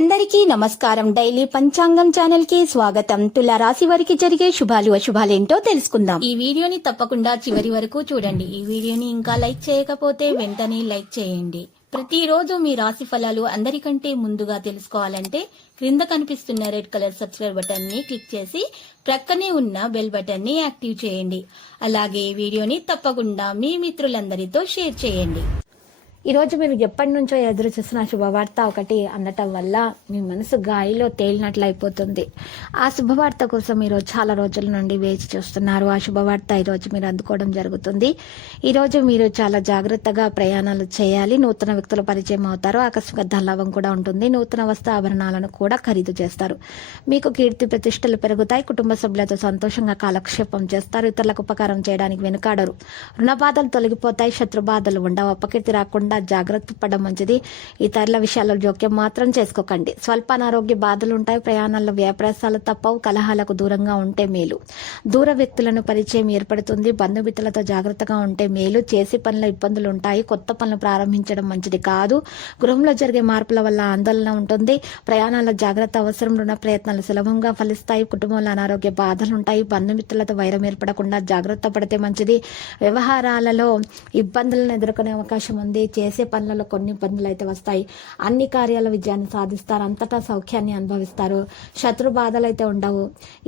అందరికీ నమస్కారం. డైలీ పంచాంగం ఛానల్ కి స్వాగతం. తుల రాశి వారికి జరిగే శుభాలు అశుభాలేంటో తెలుసుకుందాం. ఈ వీడియోని తప్పకుండా చివరి వరకు చూడండి. ఈ వీడియోని ఇంకా లైక్ చేయకపోతే వెంటనే లైక్ చేయండి. ప్రతిరోజు మీ రాశి ఫలాలు అందరికంటే ముందుగా తెలుసుకోవాలంటే క్రింద కనిపిస్తున్న రెడ్ కలర్ సబ్స్క్రైబ్ బటన్ ని క్లిక్ చేసి ప్రక్కనే ఉన్న బెల్ బటన్ ని యాక్టివ్ చేయండి. అలాగే ఈ వీడియోని తప్పకుండా మీ మిత్రులందరితో షేర్ చేయండి. ఈ రోజు మీరు ఎప్పటి నుంచో ఎదురు చూస్తున్న శుభవార్త ఒకటి అందటం వల్ల మీ మనసు గాలిలో తేలినట్లు అయిపోతుంది. ఆ శుభవార్త కోసం ఈరోజు చాలా రోజుల నుండి వేచి చూస్తున్నారు. ఆ శుభవార్త ఈరోజు మీరు అందుకోవడం జరుగుతుంది. ఈరోజు మీరు చాలా జాగ్రత్తగా ప్రయాణాలు చేయాలి. నూతన వ్యక్తుల పరిచయం అవుతారు. ఆకస్మిక ధనలాభం కూడా ఉంటుంది. నూతన వస్తు ఆభరణాలను కూడా ఖరీదు చేస్తారు. మీకు కీర్తి ప్రతిష్టలు పెరుగుతాయి. కుటుంబ సభ్యులతో సంతోషంగా కాలక్షేపం చేస్తారు. ఇతరులకు ఉపకారం చేయడానికి వెనుకాడరు. రుణ బాధలు తొలగిపోతాయి. శత్రు బాధలు ఉండవు. అపకీర్తి రాకుండా జాగ్రత్త పడడం మంచిది. ఇతరుల విషయాల్లో జోక్యం మాత్రం చేసుకోకండి. స్వల్ప అనారోగ్య బాధలు ఉంటాయి. ప్రయాణాల్లో వ్యయప్రయాసాలు తప్పవు. కలహాలకు దూరంగా ఉంటే మేలు. దూర వ్యక్తులను పరిచయం ఏర్పడుతుంది. బంధుమిత్రులతో జాగ్రత్తగా ఉంటే మేలు. చేసి పనుల ఇబ్బందులు ఉంటాయి. కొత్త పనులు ప్రారంభించడం మంచిది కాదు. గృహంలో జరిగే మార్పుల వల్ల ఆందోళన ఉంటుంది. ప్రయాణాల జాగ్రత్త అవసరం. రుణ ప్రయత్నాలు సులభంగా ఫలిస్తాయి. కుటుంబంలో అనారోగ్య బాధలు ఉంటాయి. బంధుమిత్రులతో వైరం ఏర్పడకుండా జాగ్రత్త పడితే మంచిది. వ్యవహారాలలో ఇబ్బందులను ఎదుర్కొనే అవకాశం ఉంది. చేసే పనులలో కొన్ని ఇబ్బందులు అయితే వస్తాయి. అన్ని కార్యాల విజయాన్ని సాధిస్తారు. అంతటా సౌఖ్యాన్ని అనుభవిస్తారు. శత్రు బాధలు అయితే ఉండవు.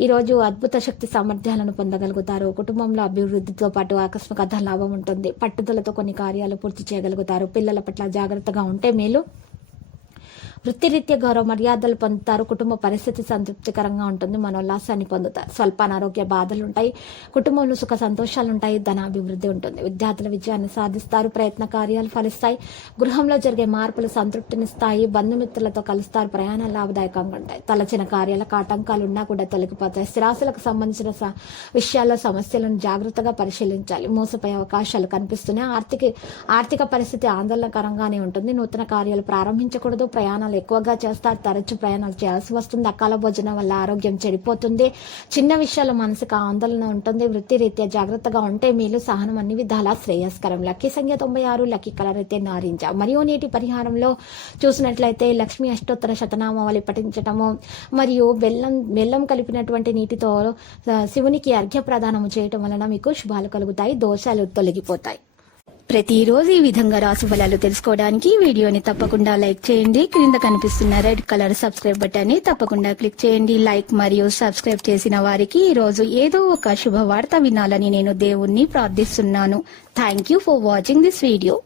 ఈరోజు అద్భుత శక్తి సామర్థ్యాలను పొందగలుగుతారు. కుటుంబంలో అభివృద్ధితో పాటు ఆకస్మిక ధనలాభం ఉంటుంది. పట్టుదలతో కొన్ని కార్యాలు పూర్తి చేయగలుగుతారు. పిల్లల పట్ల జాగ్రత్తగా ఉంటే మేలు. వృత్తిరీత్యా గౌరవ మర్యాదలు పొందుతారు. కుటుంబ పరిస్థితి సంతృప్తికరంగా ఉంటుంది. మనోల్లాసాన్ని పొందుతారు. స్వల్ప అనారోగ్య బాధలు ఉంటాయి. కుటుంబంలో సుఖ సంతోషాలు ఉంటాయి. ధనాభివృద్ధి ఉంటుంది. విద్యార్థుల విజయాన్ని సాధిస్తారు. ప్రయత్న కార్యాలు ఫలిస్తాయి. గృహంలో జరిగే మార్పులు సంతృప్తినిస్తాయి. బంధుమిత్రులతో కలుస్తారు. ప్రయాణాలు లాభదాయకంగా ఉంటాయి. తలచిన కార్యాలకు ఆటంకాలు ఉన్నా కూడా తొలగిపోతాయి. స్థిరాస్తులకు సంబంధించిన విషయాల్లో సమస్యలను జాగ్రత్తగా పరిశీలించాలి. మోసపోయే అవకాశాలు కనిపిస్తున్నాయి. ఆర్థిక పరిస్థితి ఆందోళనకరంగానే ఉంటుంది. నూతన కార్యాలు ప్రారంభించకూడదు. ప్రయాణాలు ఎక్కువగా చేస్తారు. తరచు ప్రయాణాలు చేయాల్సి వస్తుంది. అకాల భోజనం వల్ల ఆరోగ్యం చెడిపోతుంది. చిన్న విషయాల్లో మానసిక ఆందోళన ఉంటుంది. వృత్తి రీత్యా జాగ్రత్తగా ఉంటే మీలు. సహనం అన్ని విధాలా శ్రేయస్కరం. లక్కీ సంఖ్య 96. లక్కీ కలర్ అయితే నారింజ. మరియు నేటి పరిహారంలో చూసినట్లయితే లక్ష్మీ అష్టోత్తర శతనామావళి పఠించటము మరియు బెల్లం కలిపినటువంటి నీటితో శివునికి అర్ఘ్య ప్రదానము చేయటం వలన మీకు శుభాలు కలుగుతాయి. దోషాలు తొలగిపోతాయి. ప్రతిరోజు ఈ విధంగా రాశి ఫలాలు తెలుసుకోవడానికి వీడియోని తప్పకుండా లైక్ చేయండి. క్రింద కనిపిస్తున్న రెడ్ కలర్ సబ్స్క్రైబ్ బటన్ ని తప్పకుండా క్లిక్ చేయండి. లైక్ మరియు సబ్స్క్రైబ్ చేసిన వారికి ఈ రోజు ఏదో ఒక శుభవార్త వినాలని నేను దేవుణ్ణి ప్రార్థిస్తున్నాను. Thank you for watching this video.